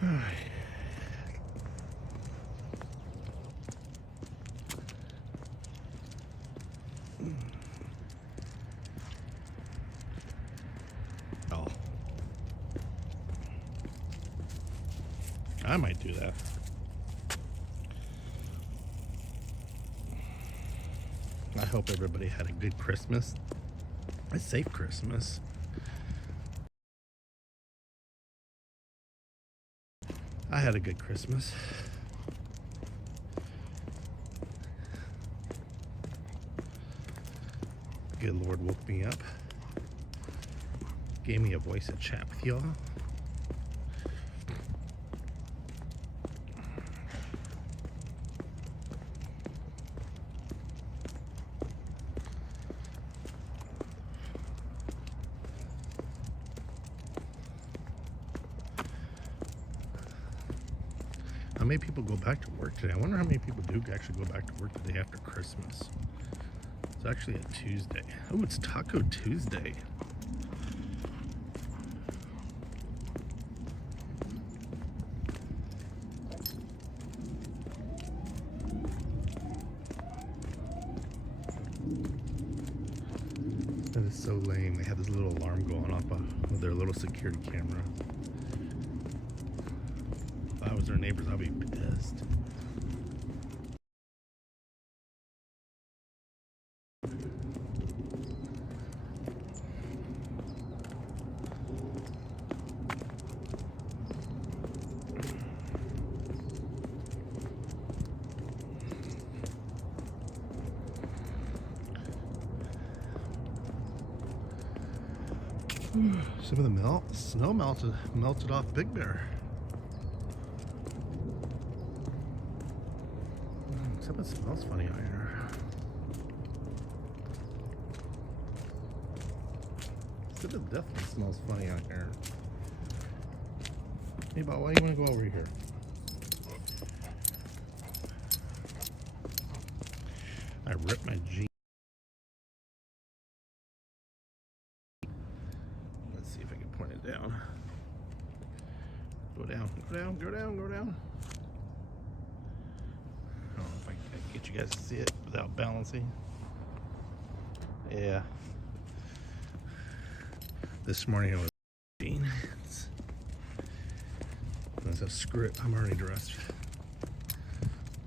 Oh, I might do that. I hope everybody had a good Christmas, a safe Christmas. I had a good Christmas. Good Lord woke me up, gave me a voice to chat with y'all. How many people go back to work today? I wonder how many people do actually go back to work the day after Christmas. It's actually a Tuesday. Oh, it's Taco Tuesday. That is so lame. They have this little alarm going off with their little security camera. If I was their neighbors, I'd be pissed. Some of the snow melted off Big Bear. Except it smells funny out here. Except it definitely smells funny out here. Hey, Bob, why do you want to go over here? I ripped my jeans. Let's see if I can point it down. Go down, go down, go down, go down. I don't know if I can get you guys to see it without balancing. Yeah. This morning it was jeans. So screw it, I'm already dressed.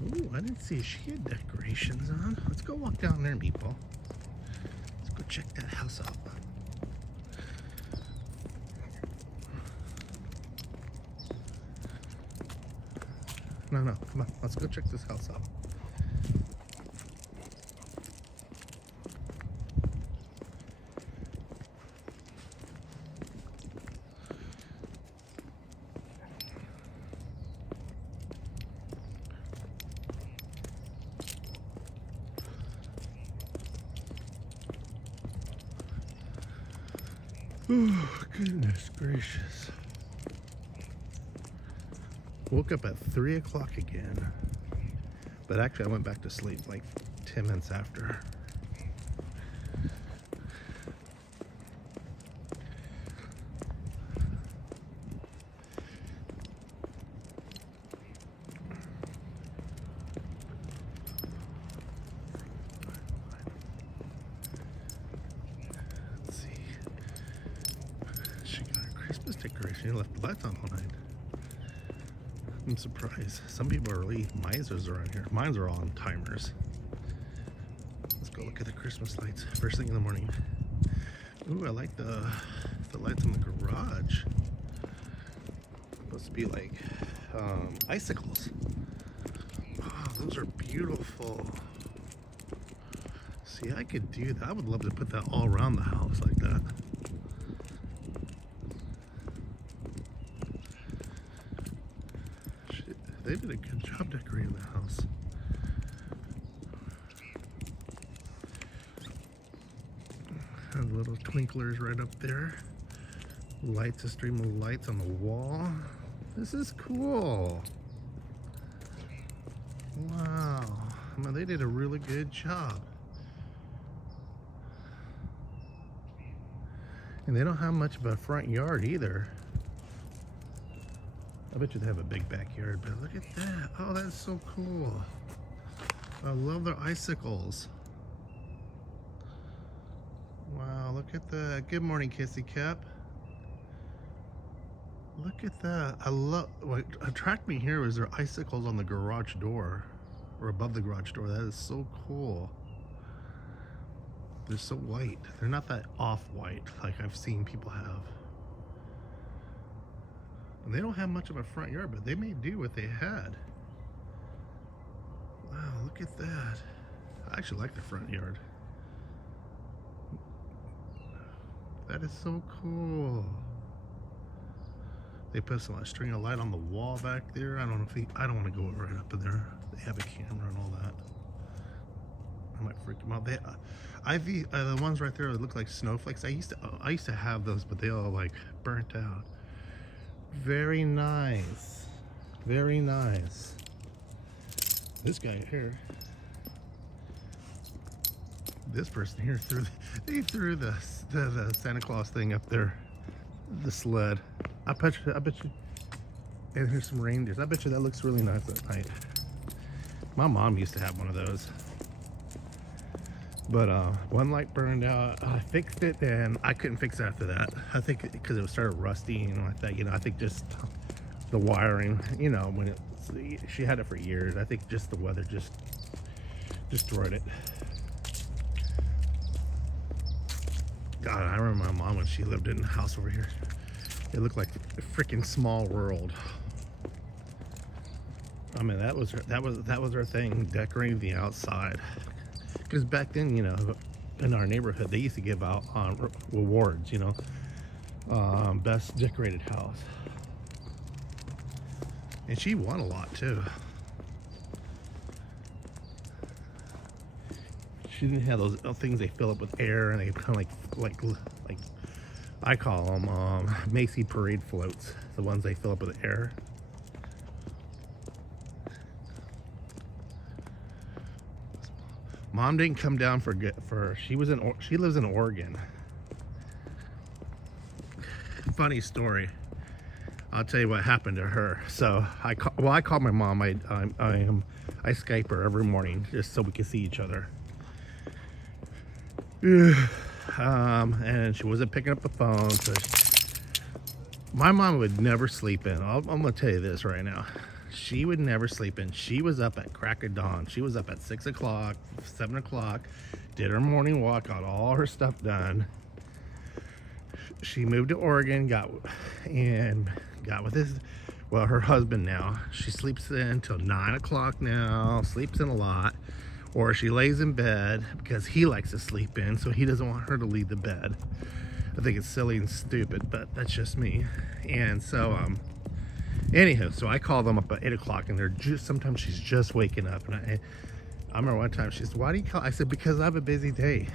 Ooh, I didn't see she had decorations on. Let's go walk down there, meatball. Let's go check that house out. No, come on, let's go check this house out. Oh, goodness gracious. Woke up at 3 o'clock again. But actually I went back to sleep like 10 minutes after. Let's see. She got her Christmas decoration. She left the lights on all night. I'm surprised. Some people are really misers around here. Mine are all on timers. Let's go look at the Christmas lights first thing in the morning. Ooh, I like the lights in the garage. Supposed to be like icicles. Wow, those are beautiful. See, I could do that. I would love to put that all around the house like that. They did a good job decorating the house. Have little twinklers right up there. Lights, a stream of lights on the wall. This is cool. Wow. I mean, they did a really good job. And they don't have much of a front yard either. I bet you they have a big backyard, but look at that. Oh, that's so cool. I love their icicles. Wow, look at that. Good morning, Kissy Cap. Look at that. I love, what attracted me here was their icicles on the garage door, or above the garage door. That is so cool. They're so white. They're not that off-white like I've seen people have. And they don't have much of a front yard, but they may do what they had. Wow, look at that. I actually like the front yard. That is so cool. They put some string of light on the wall back there. I don't know if I don't want to go right up in there. They have a camera and all that. I might freak them out. They, the ones right there that look like snowflakes. I used to have those, but they all like burnt out. Very nice. Very nice. This guy here. This person here threw the Santa Claus thing up there, the sled. I bet you, and here's some reindeers. I bet you that looks really nice at night. My mom used to have one of those, but one light burned out. I fixed it, and I couldn't fix it after that. I think because it started rusting and like that. You know, I think just the wiring. You know, when she had it for years. I think just the weather just destroyed it. God, I remember my mom when she lived in the house over here. It looked like a freaking small world. I mean, that was her thing, decorating the outside. Because back then, you know, in our neighborhood, they used to give out awards, you know, best decorated house. And she won a lot too. She didn't have those things they fill up with air, and they kind of like I call them Macy parade floats, the ones they fill up with air. Mom didn't come down for she lives in Oregon. Funny story. I'll tell you what happened to her. So I called my mom. I Skype her every morning just so we could see each other. And she wasn't picking up the phone. So my mom would never sleep in. I'm gonna tell you this right now. She would never sleep in. She was up at crack of dawn. She was up at 6 o'clock, 7 o'clock, did her morning walk, got all her stuff done. She moved to Oregon, got with her husband now. She sleeps in until 9 o'clock now, sleeps in a lot. Or she lays in bed because he likes to sleep in, so he doesn't want her to leave the bed. I think it's silly and stupid, but that's just me. And so, anywho, so I call them up at 8 o'clock, and sometimes she's just waking up. And I remember one time she said, "Why do you call?" I said, "Because I have a busy day."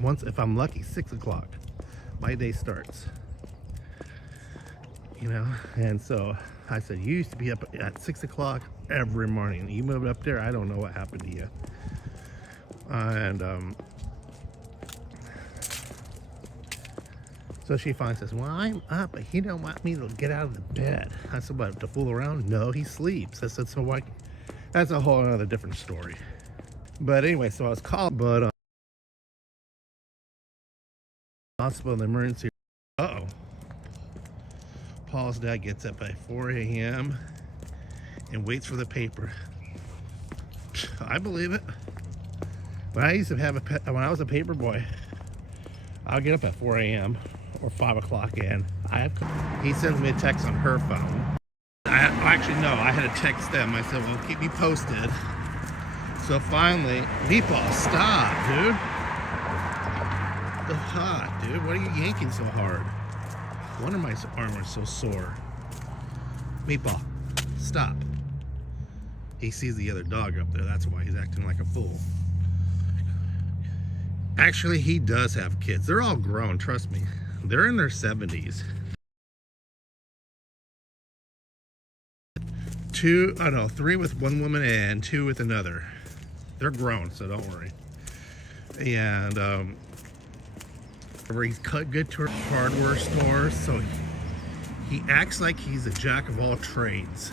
Once, if I'm lucky, 6 o'clock, my day starts. You know, and so I said, "You used to be up at 6 o'clock every morning. You moved up there. I don't know what happened to you." And so she finally says, "Well, I'm up, but he don't want me to get out of the bed." I said, "What, to fool around?" "No, he sleeps." I said, "So why?" That's a whole other different story. But anyway, so I was called, but hospital in the emergency. Uh-oh. Paul's dad gets up by 4 a.m. and waits for the paper. I believe it. When I used to when I was a paper boy, I'll get up at 4 a.m. or 5 o'clock, and he sends me a text on her phone. Actually, no, I had to text them. I said, "Well, keep me posted." So finally, Meatball, stop, dude. The hot, dude. What are you yanking so hard? Wonder my arm is so sore. Meatball, stop. He sees the other dog up there. That's why he's acting like a fool. Actually, he does have kids. They're all grown, trust me. They're in their 70s. 3 with one woman and 2 with another. They're grown, so don't worry. And He's cut good to a hardware store, so he acts like he's a jack of all trades.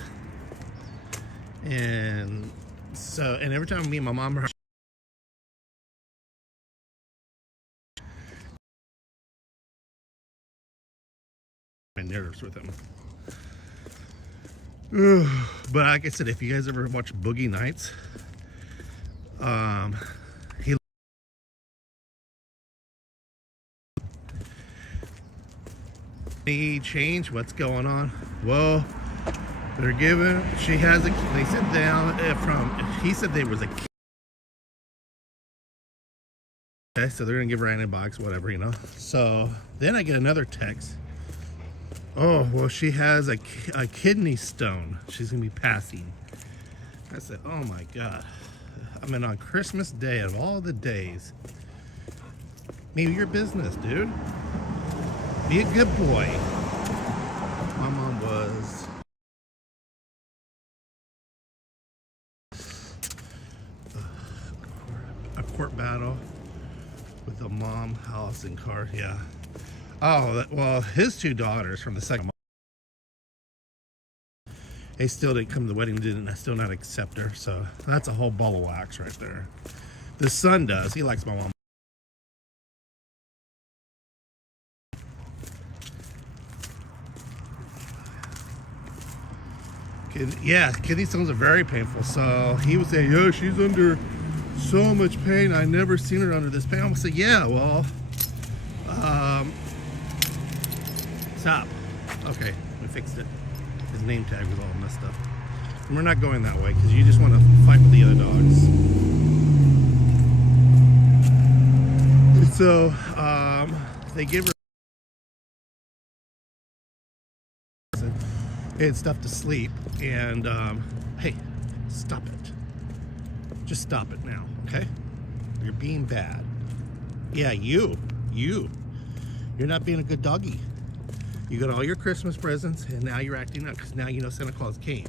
And so, and every time me and my mom are my nerves with him. But like I said, if you guys ever watch Boogie Nights, he change what's going on. Well, they're giving, she has a, they said down he said there was a kid. Okay, so they're gonna give her antibiotics, whatever, you know. So then I get another text. Oh, well, she has a kidney stone. She's gonna be passing. I said, oh my God. I mean, on Christmas Day of all the days. Maybe your business, dude. Be a good boy. My mom was. A court battle with the mom, house, and car. Yeah. Oh, well, his two daughters from the second. They still didn't come to the wedding, didn't still not accept her. So that's a whole ball of wax right there. The son does. He likes my mom. Yeah, kidney stones are very painful. So he was saying, "Yo, she's under so much pain. I never seen her under this pain." I'm gonna say, "Yeah, well, stop." Okay, we fixed it. His name tag was all messed up. And we're not going that way because you just want to fight with the other dogs. And so they give her and stuff to sleep, and hey, stop it. Just stop it now, okay? You're being bad. Yeah, you're not being a good doggy. You got all your Christmas presents, and now you're acting up because now you know Santa Claus came.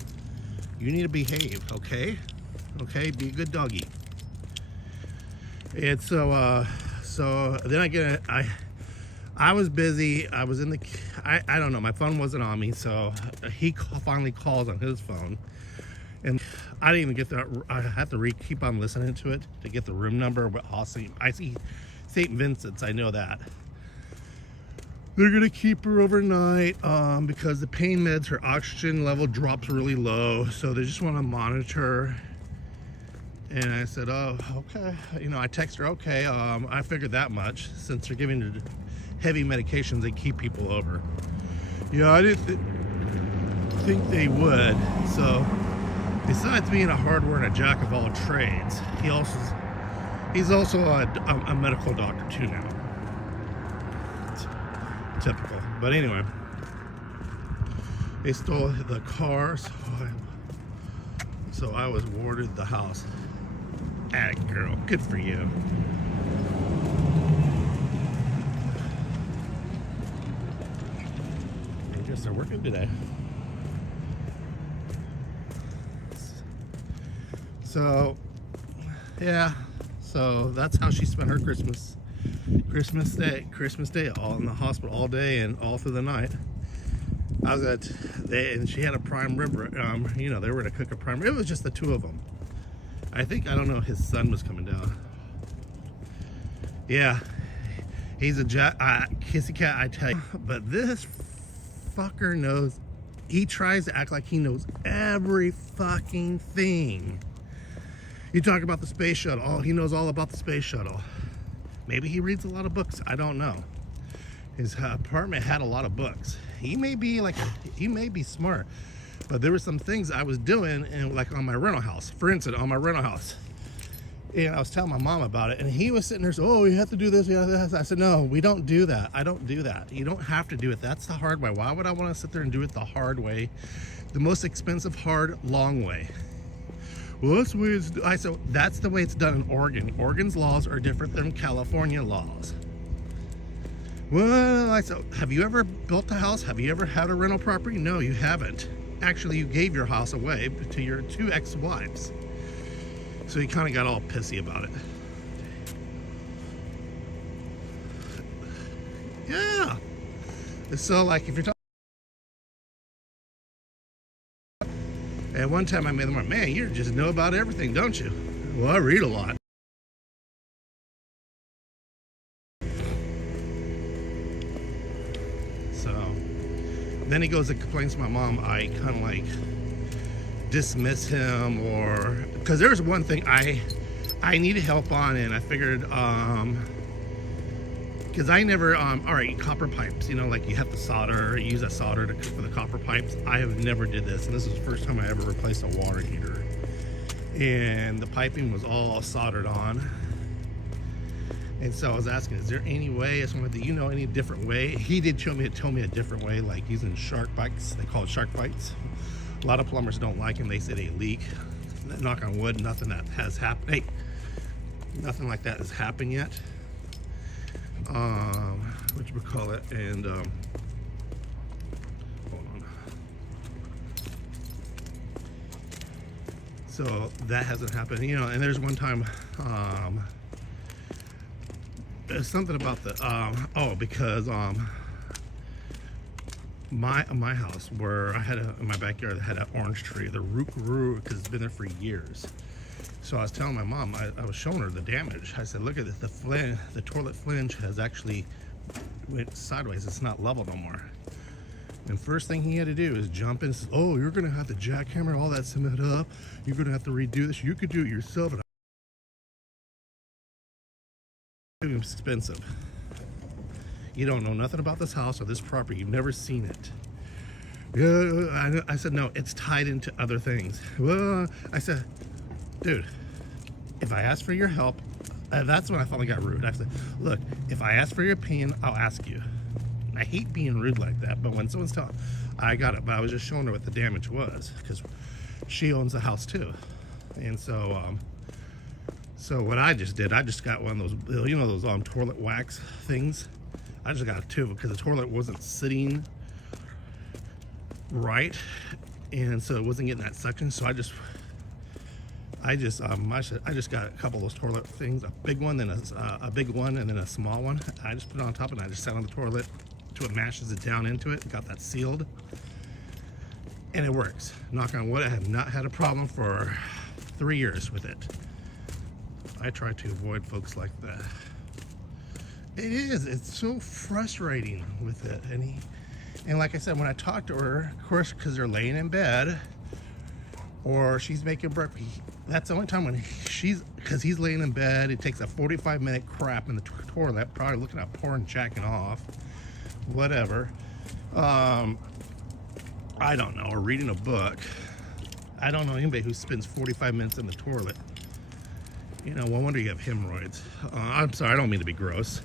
You need to behave, okay? Okay, be a good doggy. And so then I was busy. I was in the, I don't know, my phone wasn't on me, so he finally calls on his phone. And I didn't even get that. I had to keep on listening to it to get the room number. But I see St. Vincent's, I know that. They're gonna keep her overnight because the pain meds, her oxygen level drops really low. So they just wanna monitor. And I said, oh, okay. You know, I text her, okay. I figured that much. Since they're giving her heavy medications, they keep people over. Yeah, I didn't think they would. So besides being a hardware and a jack of all trades, he's also a medical doctor too now. It's typical. But anyway, they stole the car, so I was warded the house. Ag girl, good for you. I guess they're working today. So, yeah, so that's how she spent her Christmas Day, all in the hospital all day and all through the night. I was and she had a prime rib, you know, they were to cook a prime rib. It was just the two of them. I don't know, his son was coming down. Yeah, he's a kissy cat, I tell you. But this fucker knows, he tries to act like he knows every fucking thing. You talk about the space shuttle. Oh, he knows all about the space shuttle. Maybe he reads a lot of books. I don't know. His apartment had a lot of books. He may be smart, but there were some things I was doing, and like on my rental house. For instance, on my rental house, and I was telling my mom about it, and he was sitting there saying, "Oh, you have to do this, you have to do this." I said, "No, we don't do that. I don't do that. You don't have to do it. That's the hard way. Why would I want to sit there and do it the hard way, the most expensive, hard, long way?" Well, that's the way it's. I said, that's the way it's done in Oregon. Oregon's laws are different than California laws. Well, I said, have you ever built a house? Have you ever had a rental property? No, you haven't. Actually, you gave your house away to your two ex-wives. So he kind of got all pissy about it. Yeah. So like if you're talking, at one time I made them like, man, you just know about everything, don't you? Well, I read a lot. So then he goes and complains to my mom. I kind of like dismiss him, or because there's one thing I needed help on, and I figured because I never all right, copper pipes, you know, like you have to solder, use that solder for the copper pipes. I have never did this, and this is the first time I ever replaced a water heater, and the piping was all soldered on. And so I was asking, is there any way, I said, do you know any different way? He did tell me a different way, like using shark bites. They call it shark bites. A lot of plumbers don't like them. They say they leak. Knock on wood, nothing that has happened. Hey, nothing like that has happened yet. What you would call it? And hold on. So that hasn't happened, you know. And there's one time, there's something about the because my house, where I had in my backyard, I had an orange tree. The root grew because it's been there for years. So I was telling my mom, I was showing her the damage. I said, look at this, the toilet flange has actually went sideways. It's not level no more. And first thing he had to do is jump in and says, oh, you're gonna have to jackhammer all that cement up. You're gonna have to redo this. You could do it yourself. And it's expensive. You don't know nothing about this house or this property. You've never seen it. Yeah, I said, no, it's tied into other things. Well, I said, dude, if I ask for your help, that's when I finally got rude. I said, look, if I ask for your opinion, I'll ask you. I hate being rude like that, but when someone's telling, I got it, but I was just showing her what the damage was, because she owns the house too. And so, so what I just did, I just got one of those, you know, those toilet wax things. I just got two because the toilet wasn't sitting right, and so it wasn't getting that suction. So I just got a couple of those toilet things, a big one, then a big one, and then a small one. I just put it on top, and I just sat on the toilet until it mashes it down into it. Got that sealed, and it works. Knock on wood, I have not had a problem for 3 years with it. I try to avoid folks like that. It is. It's so frustrating with it, and like I said, when I talk to her, of course, because they're laying in bed or she's making breakfast. That's the only time when because he's laying in bed. It takes a 45-minute crap in the toilet, probably looking at porn, jacking off, whatever. I don't know, or reading a book. I don't know anybody who spends 45 minutes in the toilet. You know, no wonder you have hemorrhoids. I'm sorry, I don't mean to be gross.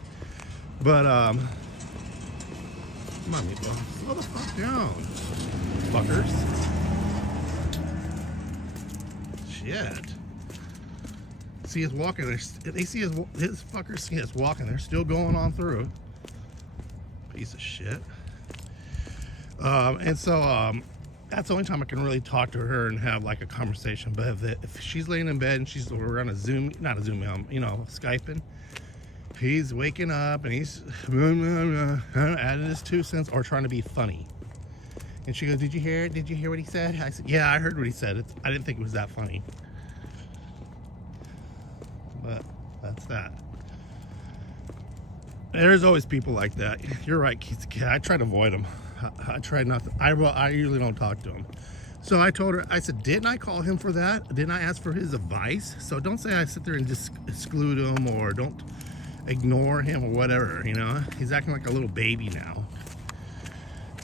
But, come on, meatball. Slow the fuck down, fuckers. Shit. See us walking. They see his fuckers see us walking. They're still going on through. Piece of shit. And so, that's the only time I can really talk to her and have like a conversation. But if she's laying in bed and we're on a Zoom, not a Zoom, you know, Skyping, he's waking up and he's adding his 2 cents or trying to be funny. And she goes, did you hear it? Did you hear what he said? I said, yeah, I heard what he said. I didn't think it was that funny. But that's that. There's always people like that. You're right, Keith. I try to avoid them. I try not to. I usually don't talk to him. So I told her, I said, didn't I call him for that? Didn't I ask for his advice? So don't say I sit there and just exclude him or don't ignore him or whatever, you know? He's acting like a little baby now.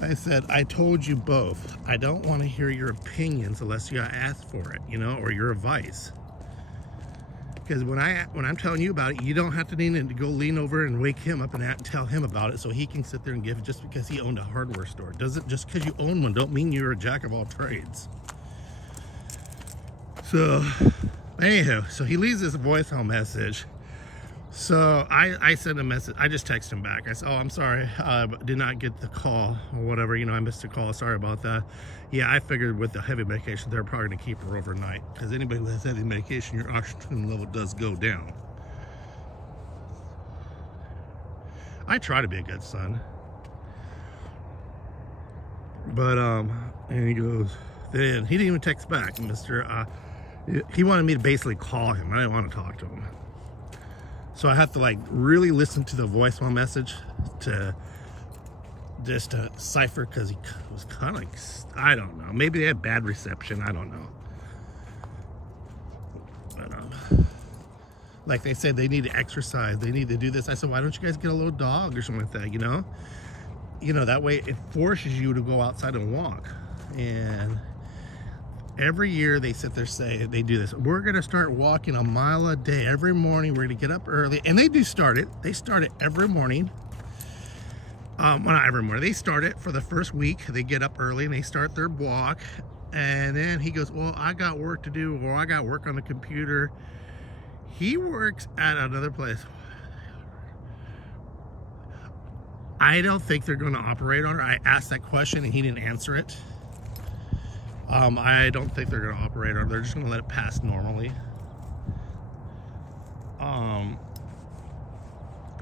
I said, I told you both. I don't want to hear your opinions unless you ask for it, you know, or your advice. Because when I'm telling you about it, you don't have to need to go lean over and wake him up and tell him about it so he can sit there and give just because he owned a hardware store. Just because you own one don't mean you're a jack of all trades. So, anywho, so he leaves this voicemail message. So I sent a message. I just texted him back. I said, oh, I'm sorry. Did not get the call or whatever. You know, I missed a call. Sorry about that. Yeah, I figured with the heavy medication, they're probably going to keep her overnight. Because anybody who has heavy medication, your oxygen level does go down. I try to be a good son. But, and he goes, then he didn't even text back, Mr. He wanted me to basically call him. I didn't want to talk to him. So I have to like really listen to the voicemail message to just cipher, because he was kind of like, I don't know, maybe they had bad reception, I don't know. But like they said, they need to exercise, they need to do this. I said, why don't you guys get a little dog or something like that, you know, that way it forces you to go outside and walk. And every year they sit there, say they do this, we're going to start walking a mile a day every morning, we're going to get up early, and they do start it. They start it every morning. Well, not every morning, they start it for the first week. They get up early and they start their walk, and then he goes, well, I got work to do, or I got work on the computer. He works at another place. I don't think they're going to operate on it. I asked that question and he didn't answer it. I don't think they're going to operate on it. They're just going to let it pass normally.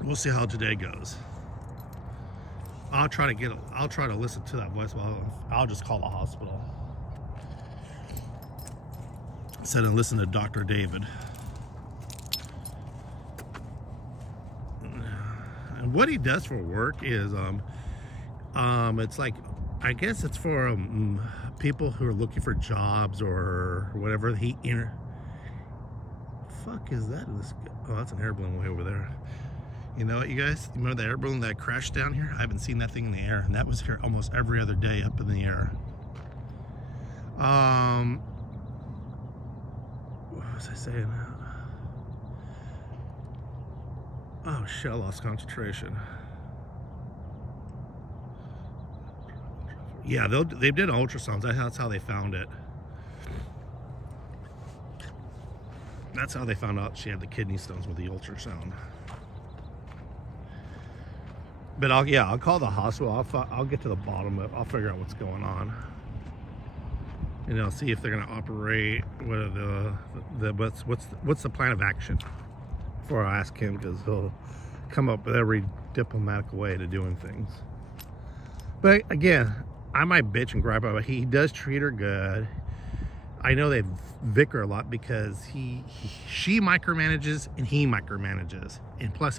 We'll see how today goes. I'll try to listen to that voice. I'll just call the hospital instead of listen to Dr. David. And what he does for work is it's like, I guess it's for people who are looking for jobs or whatever. Fuck is that? Oh, that's an air balloon way over there. You know what, you guys? You remember the air balloon that crashed down here? I haven't seen that thing in the air, and that was here almost every other day up in the air. What was I saying? Oh shit, I lost concentration. Yeah, they did ultrasounds. That's how they found it. That's how they found out she had the kidney stones, with the ultrasound. But I'll call the hospital. I'll get to the bottom of it. I'll figure out what's going on, and I'll see if they're going to operate. What are what's the plan of action? Before I ask him, because he'll come up with every diplomatic way to doing things. But again, I might bitch and gripe about it. He does treat her good. I know they vicar a lot because she micromanages and he micromanages, and plus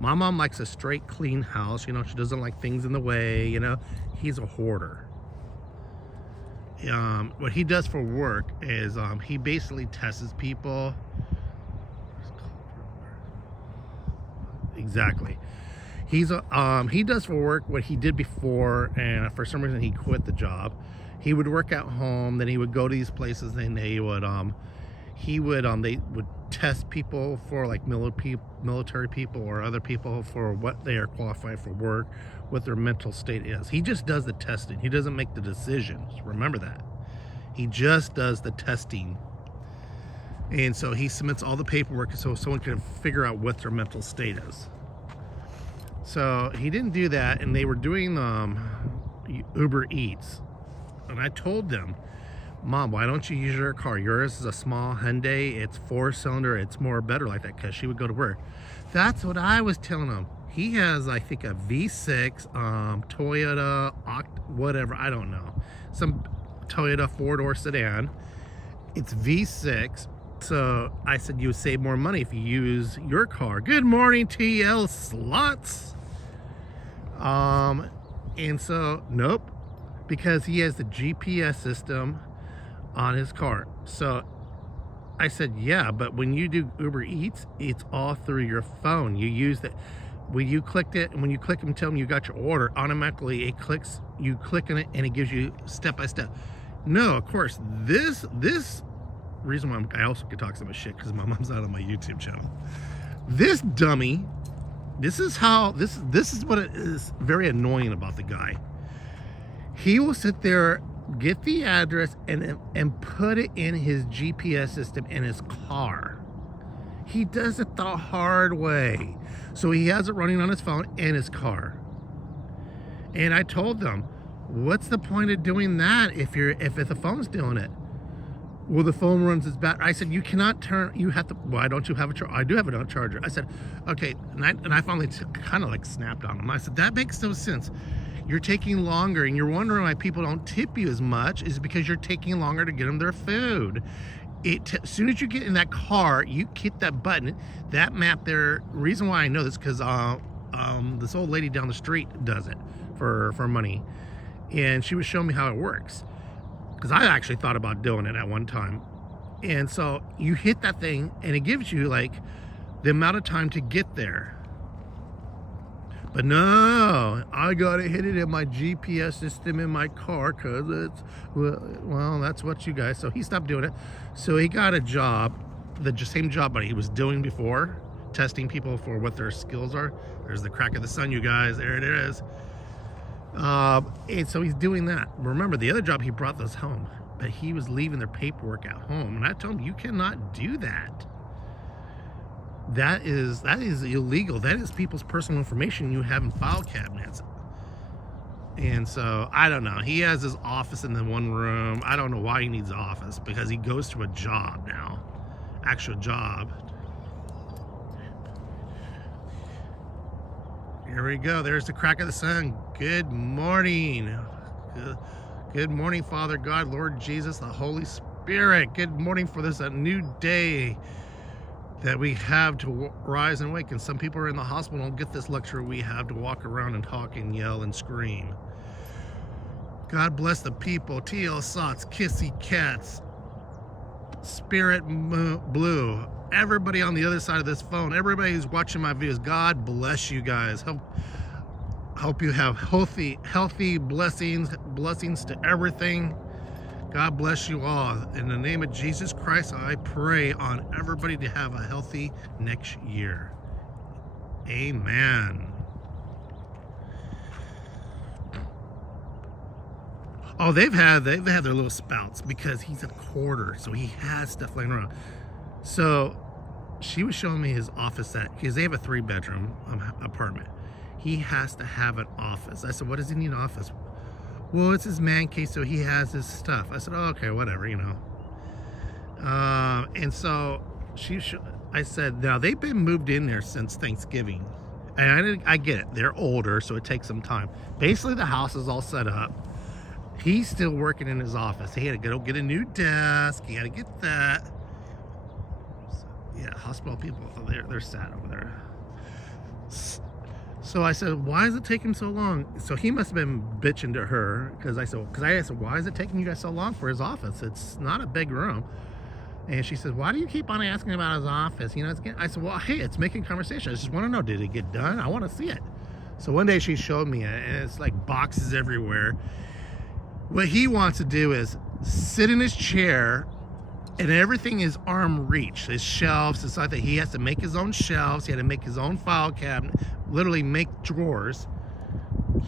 my mom likes a straight, clean house. You know, she doesn't like things in the way. You know, he's a hoarder. What he does for work is he basically tests people. Exactly. He does for work what he did before, and for some reason he quit the job. He would work at home, then he would go to these places, and they would test people for like military people or other people for what they are qualified for work, what their mental state is. He just does the testing. He doesn't make the decisions. Remember that. He just does the testing. And so he submits all the paperwork so someone can figure out what their mental state is. So he didn't do that, and they were doing Uber Eats. And I told them, Mom, why don't you use your car? Yours is a small Hyundai. It's 4-cylinder. It's better like that, because she would go to work. That's what I was telling him. He has, I think, a V6 Toyota whatever. I don't know. Some Toyota 4-door sedan. It's V6. So I said, you would save more money if you use your car. Good morning, TL Slots. And so, nope. Because he has the GPS system on his car. So I said, yeah, but when you do Uber Eats, it's all through your phone. You use that. When you clicked it, and when you click and tell them you got your order, automatically it clicks, you click on it, and it gives you step by step. No, of course, this reason why I also could talk so much shit, because my mom's not on my YouTube channel. This dummy, this is what it is very annoying about the guy. He will sit there, get the address, and put it in his GPS system in his car. He does it the hard way. So he has it running on his phone and his car. And I told them, what's the point of doing that if the phone's doing it? well, the phone runs its battery. I said, you cannot turn, you have to, why don't you have a charger? I do have a charger. I said, okay, and I finally kind of like snapped on him. I said, that makes no sense. You're taking longer, and you're wondering why people don't tip you as much is because you're taking longer to get them their food. As soon as you get in that car, you hit that button, that map there. Reason why I know this because this old lady down the street does it for money, and she was showing me how it works. Because I actually thought about doing it at one time. And so you hit that thing and it gives you like the amount of time to get there. But no, I gotta hit it in my GPS system in my car because it's, well, that's what you guys. So he stopped doing it. So he got a job, the same job but he was doing before, testing people for what their skills are. There's the crack of the sun, you guys, there it is. And so he's doing that. Remember, the other job, he brought those home, but he was leaving their paperwork at home. And I told him, you cannot do that. That is illegal. That is people's personal information you have in file cabinets. And so, I don't know. He has his office in the one room. I don't know why he needs an office, because he goes to a job now. Actual job. Here we go. There's the crack of the sun. Good morning. Good morning, Father God, Lord Jesus, the Holy Spirit. Good morning for this a new day that we have to rise and wake. And some people are in the hospital don't get this luxury we have to walk around and talk and yell and scream. God bless the people. TL Sots, Kissy Cats, Spirit Blue. Everybody on the other side of this phone, everybody who's watching my videos, God bless you guys. Hope you have healthy blessings to everything. God bless you all. In the name of Jesus Christ, I pray on everybody to have a healthy next year. Amen. Oh, they've had their little spouts because he's a quarter, so he has stuff laying around. So she was showing me his office because they have a 3-bedroom apartment. He has to have an office. I said, what does he need an office? Well, it's his man cave, so he has his stuff. I said, oh, okay, whatever, you know. And so I said, now they've been moved in there since Thanksgiving. And I get it. They're older, so it takes some time. Basically, the house is all set up. He's still working in his office. He had to go get a new desk. He had to get that. Yeah, hospital people, they're sad over there. So I said, why is it taking so long? So he must have been bitching to her because I asked, why is it taking you guys so long for his office? It's not a big room. And she said, why do you keep on asking about his office? You know, I said, well, hey, it's making conversation. I just want to know, did it get done? I want to see it. So one day she showed me it, and it's like boxes everywhere. What he wants to do is sit in his chair, and everything is arm reach. His shelves, it's like that. He has to make his own shelves. He had to make his own file cabinet, literally make drawers.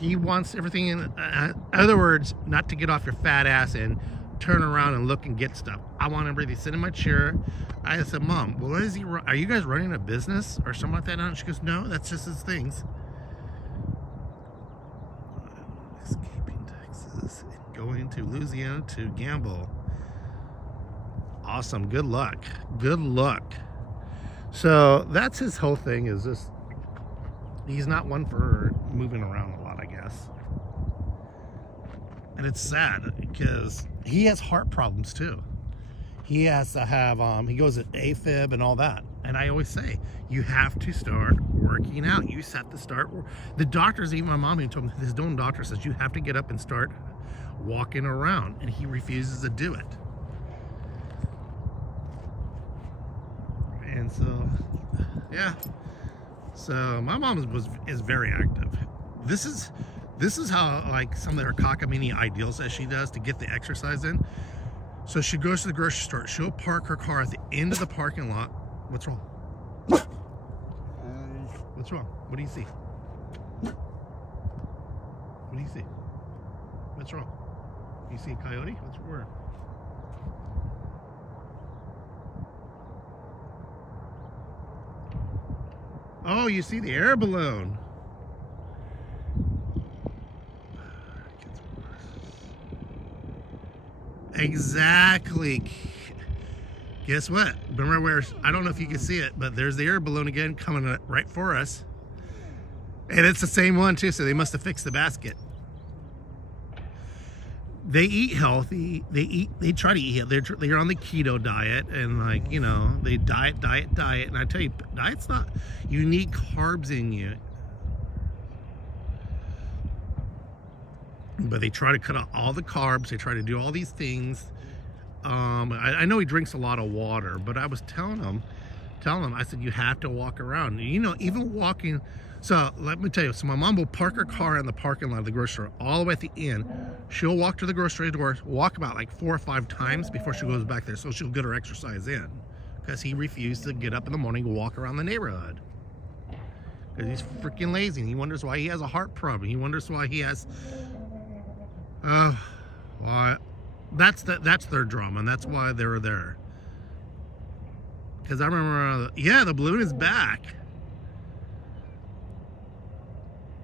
He wants everything in other words, not to get off your fat ass and turn around and look and get stuff. I want everybody to sit in my chair. I said, Mom, what is he? Are you guys running a business or something like that? And she goes, no, that's just his things. Escaping Texas and going to Louisiana to gamble. Awesome. Good luck. Good luck. So that's his whole thing, is just he's not one for moving around a lot, I guess. And it's sad because he has heart problems too. He has to have he goes at AFib and all that. And I always say, you have to start working out. You have to start. The doctors, even my mom even told him, his own doctor says you have to get up and start walking around, and he refuses to do it. And so, yeah. So my mom is very active. This is how, like, some of her cockamamie ideals that she does to get the exercise in. So she goes to the grocery store. She'll park her car at the end of the parking lot. What's wrong? What's wrong? What do you see? What do you see? What's wrong? You see a coyote? What's wrong? Oh, you see the air balloon. Exactly. Guess what? Remember where, I don't know if you can see it, but there's the air balloon again coming right for us. And it's the same one too, so they must have fixed the basket. They eat healthy. They try to eat healthy. They're on the keto diet, and like, you know, they diet. And I tell you, diet's not, you need carbs in you. But they try to cut out all the carbs. They try to do all these things. I know he drinks a lot of water, but I was telling him, I said, you have to walk around. You know, even walking. So let me tell you, so my mom will park her car in the parking lot of the grocery store all the way at the end. She'll walk to the grocery store, walk about like 4 or 5 times before she goes back there, so she'll get her exercise in. Because he refused to get up in the morning and walk around the neighborhood. Because he's freaking lazy. And he wonders why he has a heart problem. He wonders why he has, why. That's their drama, and that's why they were there. Because I remember, yeah, the balloon is back.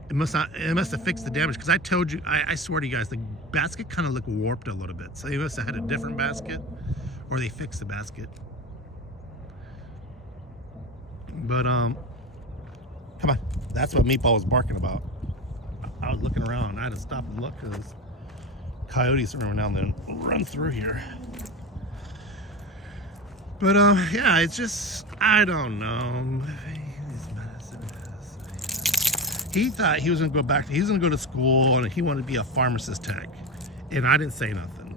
It must have fixed the damage, because I told you, I swear to you guys, the basket kind of looked warped a little bit. So they must have had a different basket, or they fixed the basket. But come on, that's what Meatball was barking about. I was looking around. I had to stop and look because coyotes every now and then run through here. But yeah, it's just, I don't know. He thought he was gonna go back. He was gonna go to school and he wanted to be a pharmacist tech, and I didn't say nothing.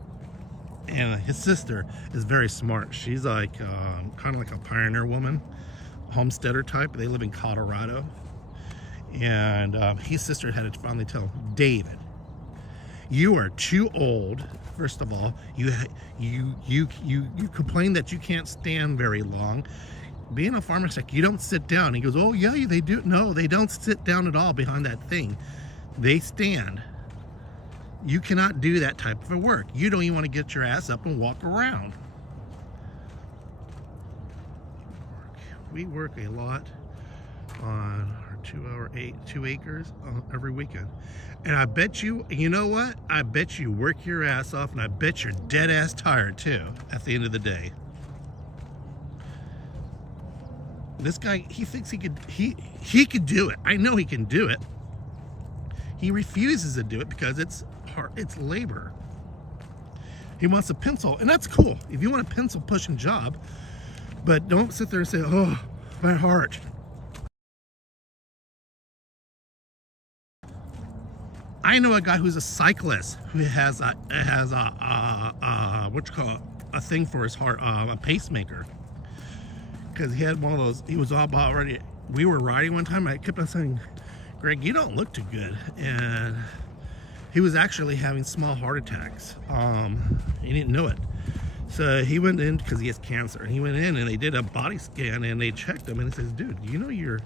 And his sister is very smart. She's like kind of like a pioneer woman, homesteader type. They live in Colorado, and his sister had to finally tell him, David, you are too old. First of all, you complain that you can't stand very long. Being a pharmacist, you don't sit down. He goes, oh yeah, they do. No, they don't sit down at all behind that thing. They stand. You cannot do that type of work. You don't even want to get your ass up and walk around. We work a lot on our 2 acres every weekend. And I bet you, you know what? I bet you work your ass off, and I bet you're dead ass tired too at the end of the day. This guy, he thinks he could do it. I know he can do it. He refuses to do it because it's hard, it's labor. He wants a pencil, and that's cool. If you want a pencil pushing job, but don't sit there and say, oh, my heart. I know a guy who's a cyclist who has a what you call it, a thing for his heart, a pacemaker. Because he had one of those, he was all about already. We were riding one time, I kept on saying, Greg, you don't look too good. And he was actually having small heart attacks. He didn't know it. So he went in, because he has cancer, and he went in and they did a body scan and they checked him, and he says, dude, you know you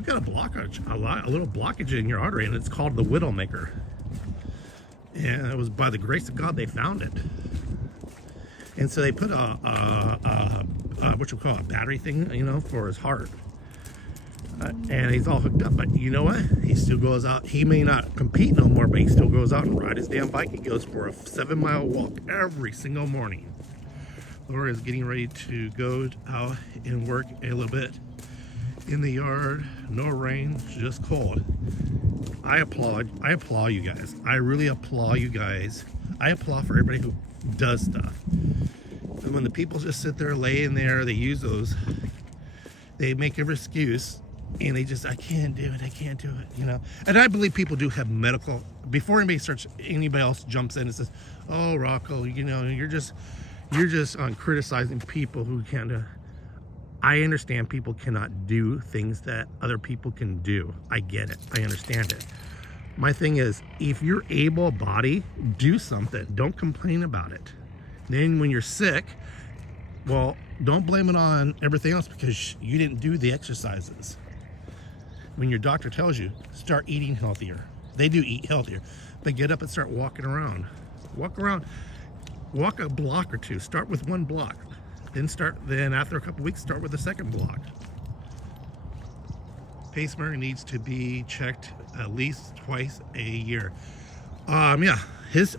got a blockage, a little blockage in your artery, and it's called the widowmaker. And it was by the grace of God they found it. And so they put what you call a battery thing, you know, for his heart. And he's all hooked up, but you know what? He still goes out. He may not compete no more, but he still goes out and ride his damn bike. He goes for a 7-mile walk every single morning. Laura is getting ready to go out and work a little bit in the yard. No rain, just cold. I applaud you guys. I really applaud you guys. I applaud for everybody who does stuff. And when the people just sit there laying there, they use those, they make every excuse, and they just, I can't do it, you know. And I believe people do have medical, before anybody else jumps in and says, oh, Rocco, you know, you're just criticizing people who can't do. I understand people cannot do things that other people can do. I get it. I understand it. My thing is, if you're able-bodied, do something. Don't complain about it. Then when you're sick, well, don't blame it on everything else because you didn't do the exercises. When your doctor tells you, start eating healthier. They do eat healthier, but get up and start walking around. Walk around, walk a block or two. Start with 1 block. Then after a couple weeks, start with the 2nd block. Pacemaker needs to be checked at least twice a year. Yeah, his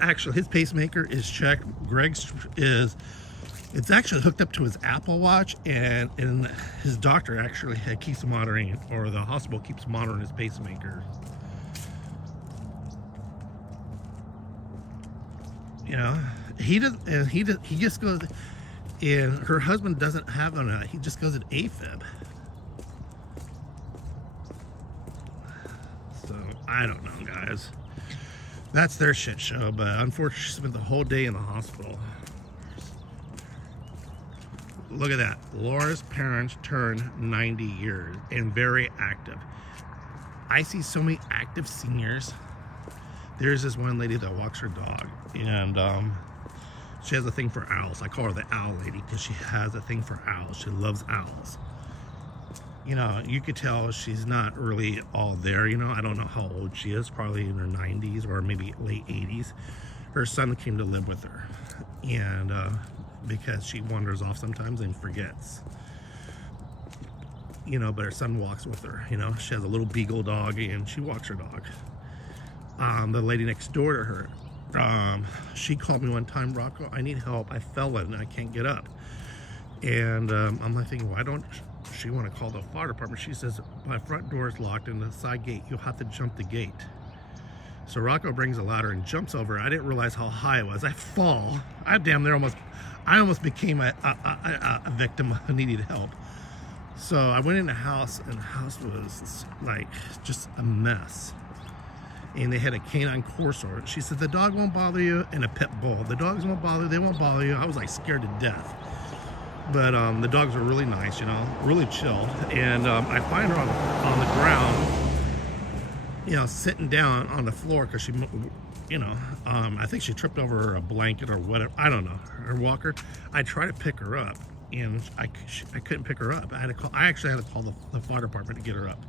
pacemaker is checked. Greg's is, it's actually hooked up to his Apple Watch, and his doctor actually keeps monitoring, or the hospital keeps monitoring his pacemaker. You know, he just goes, and her husband doesn't have one. He just goes at AFib. So I don't know, guys. That's their shit show, but unfortunately she spent the whole day in the hospital. Look at that. Laura's parents turned 90 years and very active. I see so many active seniors. There's this one lady that walks her dog, and she has a thing for owls. I call her the owl lady because she has a thing for owls. She loves owls. You know, you could tell she's not really all there. You know, I don't know how old she is, probably in her 90s or maybe late 80s. Her son came to live with her, and because she wanders off sometimes and forgets. You know, but her son walks with her. You know, she has a little beagle dog, and she walks her dog. The lady next door to her, she called me one time, Rocco, I need help. I fell in and I can't get up. And I'm like thinking, why don't she want to call the fire department? She says, my front door is locked and the side gate, you'll have to jump the gate. So Rocco brings a ladder and jumps over. I didn't realize how high it was. I fall. I almost became a victim who needed help. So I went in the house, and the house was like just a mess. And they had a canine corso. She said, the dog won't bother you, and a pit bull. The dogs won't bother you, they won't bother you. I was like scared to death. But the dogs were really nice, you know, really chilled. And I find her on the ground, you know, sitting down on the floor because she, you know, I think she tripped over a blanket or whatever. I don't know, her walker. I tried to pick her up, and I couldn't pick her up. I actually had to call the fire department to get her up.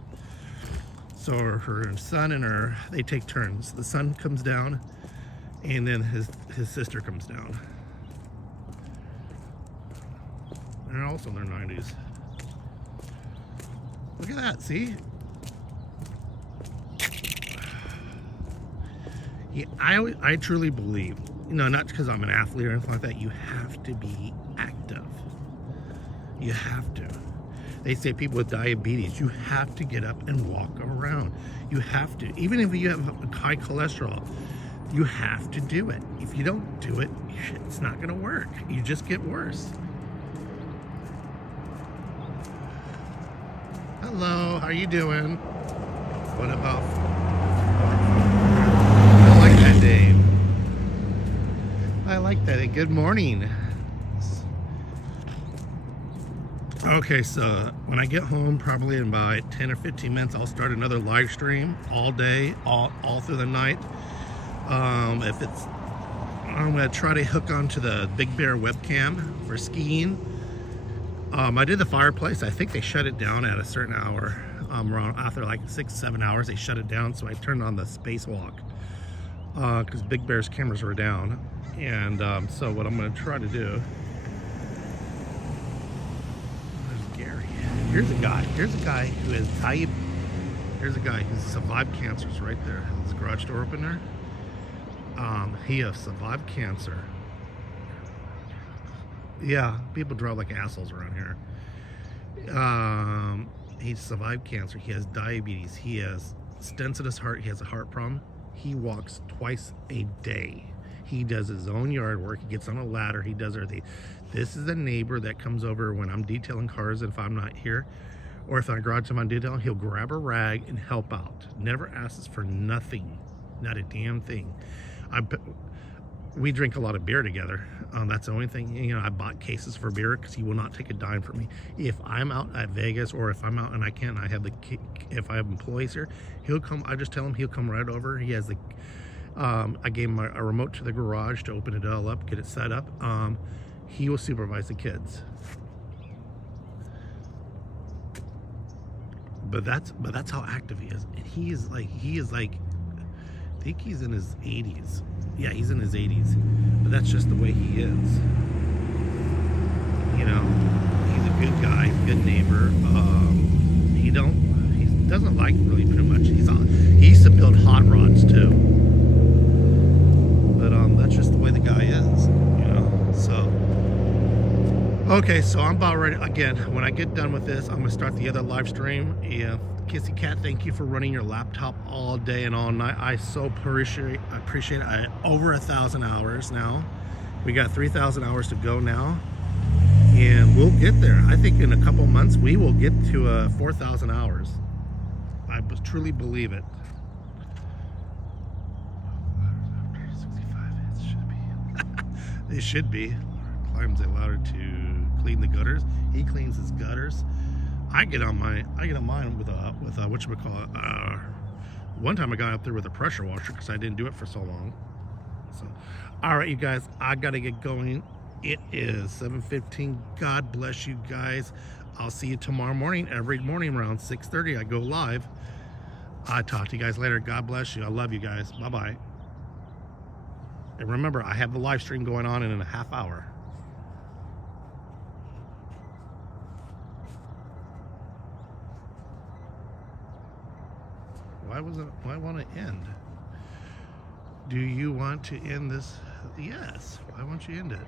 So her son and her, they take turns. The son comes down, and then his sister comes down. They're also in their 90s. Look at that, see? Yeah, I truly believe, you know, not because I'm an athlete or anything like that, you have to be active. You have to. They say people with diabetes, you have to get up and walk around. You have to. Even if you have high cholesterol, you have to do it. If you don't do it, it's not going to work. You just get worse. Hello, how you doing? What about... I like that, Dave. I like that. Good morning. Okay, so when I get home, probably in about 10 or 15 minutes, I'll start another live stream all day, all through the night. I'm gonna try to hook onto the Big Bear webcam for skiing. I did the fireplace. I think they shut it down at a certain hour. Around after like 6-7 hours, they shut it down. So I turned on the spacewalk because Big Bear's cameras were down. And so what I'm gonna try to do. Here's a guy who has diabetes. Here's a guy who's survived cancers right there. His garage door open there. He has survived cancer. Yeah, people drive like assholes around here. He survived cancer. He has diabetes. He has stents in his heart. He has a heart problem. He walks twice a day. He does his own yard work. He gets on a ladder. He does everything. This is a neighbor that comes over when I'm detailing cars, if I'm not here, or if I garage I'm detailing, he'll grab a rag and help out. Never asks for nothing, not a damn thing. We drink a lot of beer together. That's the only thing, you know, I bought cases for beer because he will not take a dime from me. If I'm out at Vegas or if I'm out and I can't, if I have employees here, he'll come, I just tell him he'll come right over. He has the, I gave him a remote to the garage to open it all up, get it set up. He will supervise the kids. But that's how active he is. And he is like, I think he's in his 80s. Yeah, he's in his 80s. But that's just the way he is. You know, he's a good guy, good neighbor. He doesn't like really too much. He used to build hot rods too. That's just the way the guy is, you know. So, okay, so I'm about ready. Again, when I get done with this, I'm gonna start the other live stream. Yeah, Kissy Cat, thank you for running your laptop all day and all night. I so appreciate it. I over 1,000 hours now. We got 3,000 hours to go now, and we'll get there. I think in a couple months we will get to 4,000 hours. I truly believe it. 65 it should be. Climbs it louder to clean the gutters. He cleans his gutters. I get on mine with whatchamacallit. One time I got up there with a pressure washer because I didn't do it for so long. So, all right, you guys, I gotta get going. It is 7:15. God bless you guys. I'll see you tomorrow morning. Every morning around 6:30, I go live. I'll talk to you guys later. God bless you. I love you guys. Bye-bye. And remember, I have the live stream going on in a half hour. Why want to end? Do you want to end this? Yes. Why won't you end it?